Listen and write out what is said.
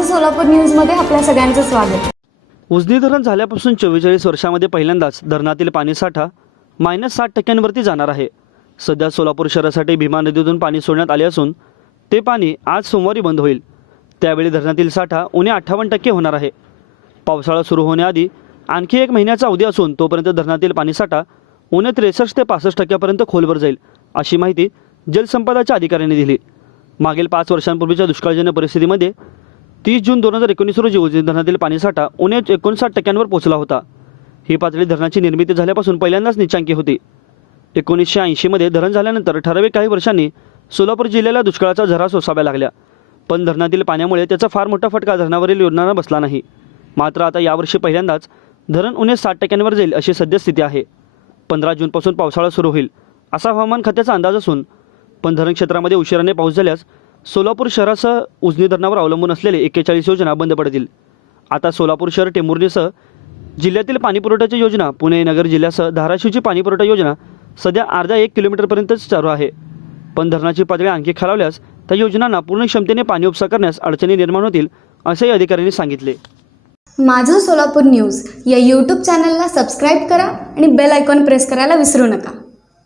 माझं सोलापूर न्यूजमध्ये आपल्या सगळ्यांचं स्वागत। उजनी धरण झाल्यापासून 44 वर्षांमध्ये पहिल्यांदाच धरणातील पाणीसाठा -60% जाणार आहे। सध्या सोलापूर शहरासाठी भीमा नदीतून पाणी सोडण्यात आले असून ते पाणी आज सोमवारी बंद होईल। त्यावेळी धरणातील साठा उणे 58% होणार आहे। पावसाळा सुरू होण्याआधी आणखी 1 महिन्याचा अवधी असून तोपर्यंत धरणातील पाणीसाठा उणे 63 ते 65% खोलवर जाईल, अशी माहिती जलसंपदाच्या अधिकाऱ्यांनी दिली। मागील 5 वर्षांपूर्वीच्या दुष्काळजन्य परिस्थितीमध्ये 30 जून 2019 रोजी उजनी धरणातील पाणीसाठा उणे 59% पोहोचला होता। ही पातळी धरणाची निर्मिती झाल्यापासून पहिल्यांदाच नीचांकी होती। 1980 मध्ये धरण झाल्यानंतर ठराविक काही वर्षांनी सोलापूर जिल्ह्याला दुष्काळाचा झरा सोसाव्या लागल्या, पण धरणातील पाण्यामुळे त्याचा फार मोठा फटका धरणावरील योजनांना बसला नाही। मात्र आता यावर्षी पहिल्यांदाच धरण उणे 60% जाईल अशी सद्यस्थिती आहे। 15 जूनपासून पावसाळा सुरू होईल असा हवामान खात्याचा अंदाज असून पण धरण क्षेत्रामध्ये उशिराने पाऊस झाल्यास सोलापूर शहरासह उजनी धरणावर अवलंबून असलेले 41 योजना बंद पडतील। आता सोलापूर शहर टेंभुर्णीसह जिल्ह्यातील पाणीपुरवठ्याची योजना पुणे नगर जिल्ह्यासह धाराशिवची पाणीपुरवठा योजना सध्या अर्ध्या 1 किलोमीटरपर्यंतच चालू आहे। पण धरणाची पातळी आणखी खालावल्यास त्या योजनांना पूर्ण क्षमतेने पाणी उपसा करण्यास अडचणी निर्माण होतील, असेही अधिकाऱ्यांनी सांगितले। माझं सोलापूर न्यूज या यूट्यूब चॅनलला सबस्क्राईब करा आणि बेल आयकॉन प्रेस करायला विसरू नका।